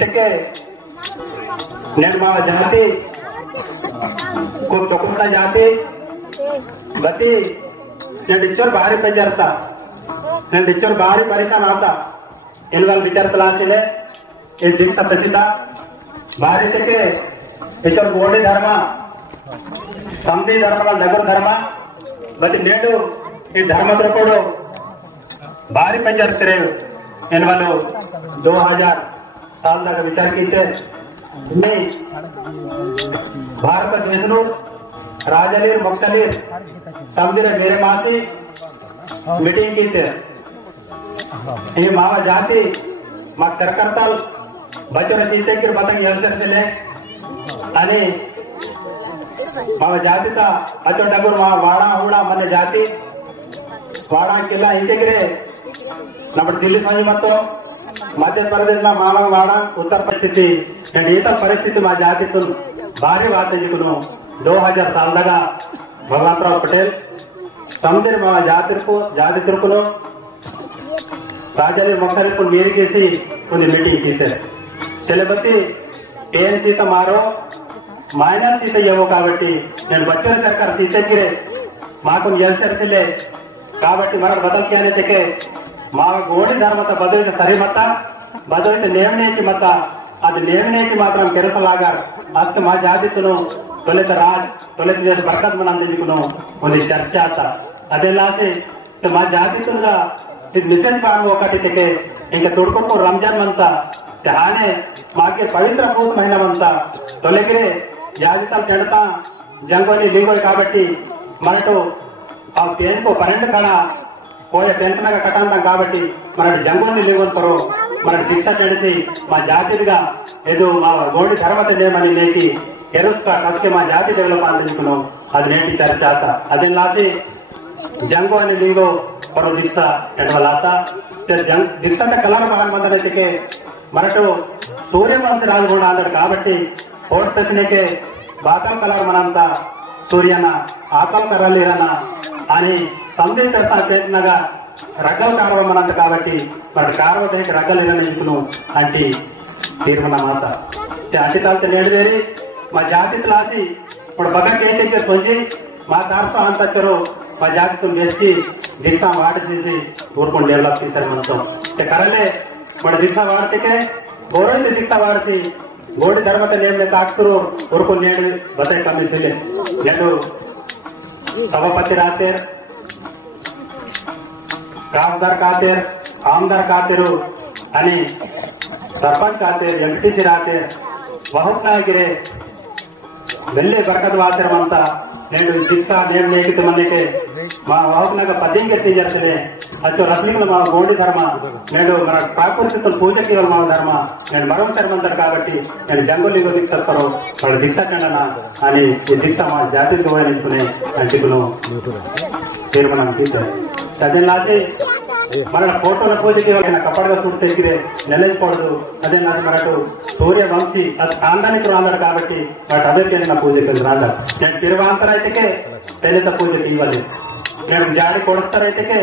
इसके निर्माण जाति को चुकमना जाति बती डिचोर भारी पेजरता डिचोर भारी परेशान आता इन वाल विचारतलासिले ये दीक्षा प्रसिद्ध भारी के इचोर गोडी धर्म समधी धर्म नगर धर्म बती नेडू ఈ ధర్మద్రపుడు భారీ పెంజర్తరే इन वालों 2000 साल तक विचार किए भारत देश राजलीर मक्सलीर समझे मेरे मासी मीटिंग की मावा जाति माग सरकारता बच्चों सीते की बतंग से मावा जाति था अच्छो डगुर वाड़ा हूड़ा मन जाति वाड़ा किला इंटेग्रे नम्बर दिल्ली समझ मत मध्य प्रदेश में मामा वाड़ा उत्तर परिस्थिति इतर परिस्थिति मा जाति भारी बात 2000 साल दागा भगवंतराव पटेल समझे मा जाति तिरुकुलो राजली मक्सली मेरी केसी కొన్ని मीटिंग की సెలబతి టీఎన్సీ తో మారో మైనర్ సీత ఏవో కాబట్టి నేను బచ్చల సర్కార్ సీతగిరే మాకు ఎల్సర్సిలే కాబట్టి మనకు బదల్ క్యానే తెకే మా గోడి ధర్మత బదులు సరి మత బదులు నేమనే కి మత అది నేమనే కి మాత్రం కెరసలాగా అస్త మా జాతితును తొలత రాజ్ తొలత చేసే బర్కత్ మనందికును కొన్ని చర్చ ఆత అదేలాసి మా జాతితులుగా ఇది మిషన్ పాను ఒకటి తెకే ఇంకా తోడుకొకు రంజాన్ మంతా తానే మాకే పవిత్ర పూజ మహిళ మంతా తొలగిరే జాతితలు పెడతా జంగోని లింగోయ్ కాబట్టి మనకు ఆ పెన్ को పన్నెండు కడ పోయే పెన్కనగా కటాంతం కాబట్టి మనకు జంగోని లింగొంతరు మనకు దీక్ష చేసి మా జాతిగా ఏదో మా గోడి ధర్మత నేమని లేకి ఎరుస్కా కస్కే మా జాతి డెవలప్ అనుకున్నాం అది నేటి చర్చ ఆత అదే లాసి జంగోని లింగో పరో దీక్ష ఎడవలాతా దీక్ష కలర్ మహన్ మందనకి మనకు సూర్యవంశ రాజు కూడా అన్నాడు కాబట్టి ఓట్ ప్రశ్నకే బాతల్ కలర్ మనంతా సూర్యన ఆకల్ కర్రలేరన అని సందేశ పెట్టినగా రగ్గల కారవ మనంత కాబట్టి వాడు కారవ దేనికి రగ్గలేరని ఇప్పుడు అంటే తీర్మన మాత అతి తాత నేడువేరి మా జాతి లాసి ఇప్పుడు బగట్ ఏంటంటే కొంచి మా దార్తో అంతరు మా జాతితో చేసి దీక్ష వాట చేసి ఊరుకొని డెవలప్ చేశారు మనతో కరలే మన దీక్ష వాడితే గౌరవ దీక్ష వాడిసి गोडी धर्मते नेमने ताकतुरु उरको नेड बताई कमिसले नेडु सभापति रातेर कामदार कातेर आमदार कातेरु अनि सरपंच कातेर एमटीसी रातेर बहुत नायगिरे వెల్లే బర్కత్ వాసరమంత నేను దీక్ష నేను నేకిత మనకే మా వాహనగా పద్యంగా తీర్చలే అచ్చో రస్మికుల మా గోడి ధర్మ నేను మన ప్రాకృతిక పూజకి మా ధర్మ నేను మరోసారి మంతడు కాబట్టి నేను జంగోలిగో దీక్షతరు వాళ్ళ దీక్ష కండన అని ఈ దీక్ష మా జాతి తోయనికునే అంటికును తీర్మానం తీశారు సదెలాసి మన ఫోటోల పూజకి కప్పడగా చూడు తెచ్చిరే నెలైపోదు అదే నాకు మనకు సూర్య వంశీ అది కాందానికి రాన్నాడు కాబట్టి వాటి అదర్కైనా పూజకి రాన్నారు నేను తిరువాంతర అయితే దళిత పూజకి ఇవ్వలేదు నేను జాడి కొడుస్తారైతే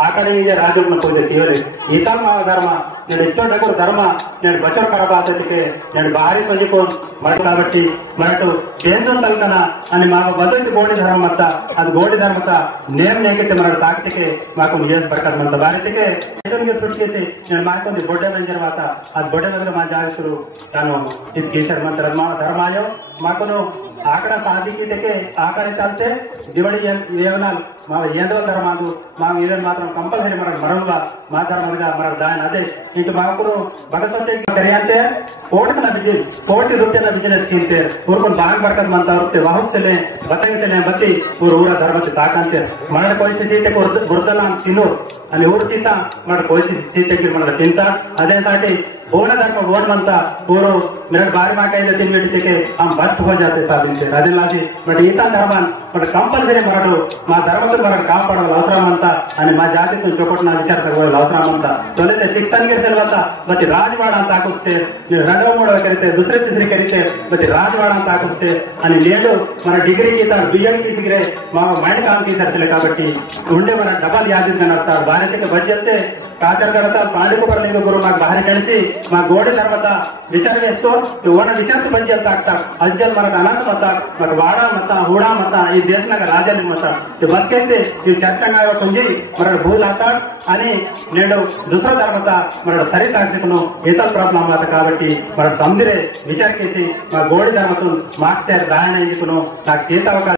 ఆకడ రాజున్న పూజకి ఇవ్వలేదు ఈత మా ధర్మ నేను ఇచ్చోటప్పుడు ధర్మ నేను బచర్ కరబాతకి నేను భారీ సంజుకో మనకు కాబట్టి మనకు కేంద్రం తల్కన అని మాకు బదులు గోడి ధర్మత అది గోడి ధర్మత నేమ్ నేకైతే మనకు తాకితే మాకు విజయం పడతారు భారతకే సృష్టి చేసి నేను మాకు బొడ్డ అయిన తర్వాత అది బొడ్డ దగ్గర మా జాగ్రత్తలు తాను ఇది చేశారు మన ధర్మాయం మాకును ఆకడ సాధికి ఆకలి తల్తే దివడి ఏమనాలు మా ఏందో ధర్మాలు మా మీద మాత్రం కంపల్సరీ మనకు మరంగా మా ధర్మంగా మనకు దాని అదే ఇంక మాకు భగవతే కోటి బిజినెస్ ₹1 बिजनेस कीनते ऊरको बाग बरकत मनता रुकते वाहक से ले बताई से ले बच्ची ऊरा धर्म से ताकंते मन कोई सीते गुर्दला तिनो అని ఊరు సీత మన కోసి సీతకి మన తింత అదే సాటి ఓన ధర్మ ఓన్ మంతా ఊరు मेरा बारी माकाइदे तीन मिनट के हम बस्ट हो जाते साधिंचे अदे लासी बट ఈత ధర్మం మన కంపల్సరీ మనడు మా ధర్మతో మనకు కాపాడాలి అవసరం అంతా అని మా జాతితో చొకటన విచార తగవాలి అవసరం అంతా తొలితే शिक्षण के सेलवता बच्ची राजवाड़ा ಅಂತ ಹಾಕುತ್ತೆ రెండవ మూడవ ಕರಿತೆ दूसरे तीसरी ಕರಿತೆ बच्ची राजवाड़ा ಅಂತ ಹಾಕುತ್ತೆ అని నేడు మన డిగ్రీ కి తా బిఎం కి సిగరే మా మైండ్ కామ్ కి సర్చలే కాబట్టి ఉండే మన డబల్ యాదిన్ కనర్తా భారతీయ బడ్జెట్ కాచర్ करता पांडे को करने के गुरु माग बाहर కలిసి मा गोड़ी धर्मता विचार वेस्तो वन विचार बंद ಆಗ್ತಾ ಅಂಜಲ್ ಮರಕ ಅನಂತ ಮತ ಮರ ವಾಡ ಮತ ಹೂಡಾ ಮತ ಈ ದೇಶನಾಗ ರಾಜನ ಮತ बस कहते चर्चा कुंजी मर भूल आता नेडू दुसरा धर्मता मर सरी ताकू इतर प्रॉब्लम आता काबट्टी मर समुद्रे विचार केसी गोड़ी धर्मतून मार्क्स रायन ना सीता